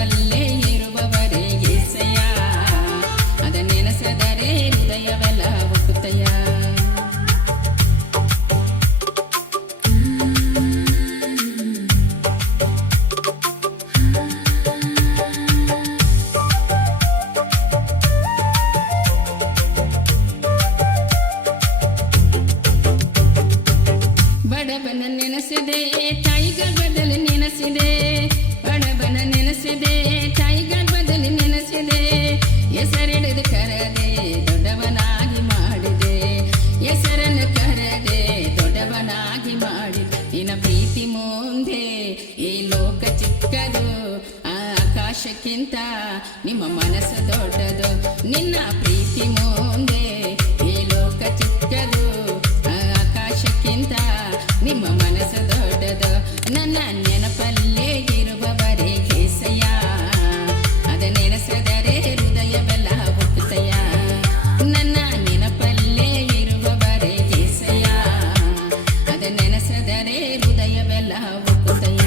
ನೆನಪಲ್ಲೇ ಇರುವವರೇ యేసయ్య ಅದ ನೆನೆಸದರೆ ಹೃದಯವೆಲ್ಲ ಒಕ್ಕುತ್ತಯ್ಯ ಬಡವನ ನೆನೆಸಿದೆ ತಾಯಿ ಗರ್ಭದಲ್ಲಿ ನೆನೆಸಿದೆ ಬಡವನ ನೆನೆಸಿದೆ ತಾಯಿ ಗರ್ಭದಲ್ಲಿ ನೆನೆಸಿದೆ ಹೆಸರಿಡಿದು ಕರೆದೆ ದೊಡ್ಡವನಾಗಿ ಮಾಡಿದೆ ಹೆಸರನ್ನು ಕರೆದೆ ದೊಡ್ಡವನಾಗಿ ಮಾಡಿದೆ ನಿನ್ನ ಪ್ರೀತಿ ಮುಂದೆ ಈ ಲೋಕ ಚಿಕ್ಕದು ಆಕಾಶಕ್ಕಿಂತ ನಿಮ್ಮ ಮನಸ್ಸು ದೊಡ್ಡದು ನಿನ್ನ ಪ್ರೀತಿ ಮುಂದೆ ಈ ಲೋಕ ಚಿಕ್ಕದು ಆಕಾಶಕ್ಕಿಂತ ನಿಮ್ಮ ಮನಸ್ಸು ದೊಡ್ಡದು ನನ್ನ ನೆನಪಲ್ಲೇ ಇರುವವರೇ యేసయ్య ಅದ ನೆನೆಸದರೆ ಹೃದಯವೆಲ್ಲ ಒಕ್ಕುತ್ತಯ್ಯ ನನ್ನ ನೆನಪಲ್ಲೇ ಇರುವವರೇ యేసయ్య ಅದ ನೆನೆಸದರೆ ಹೃದಯವೆಲ್ಲ ಒಕ್ಕುತ್ತಯ್ಯ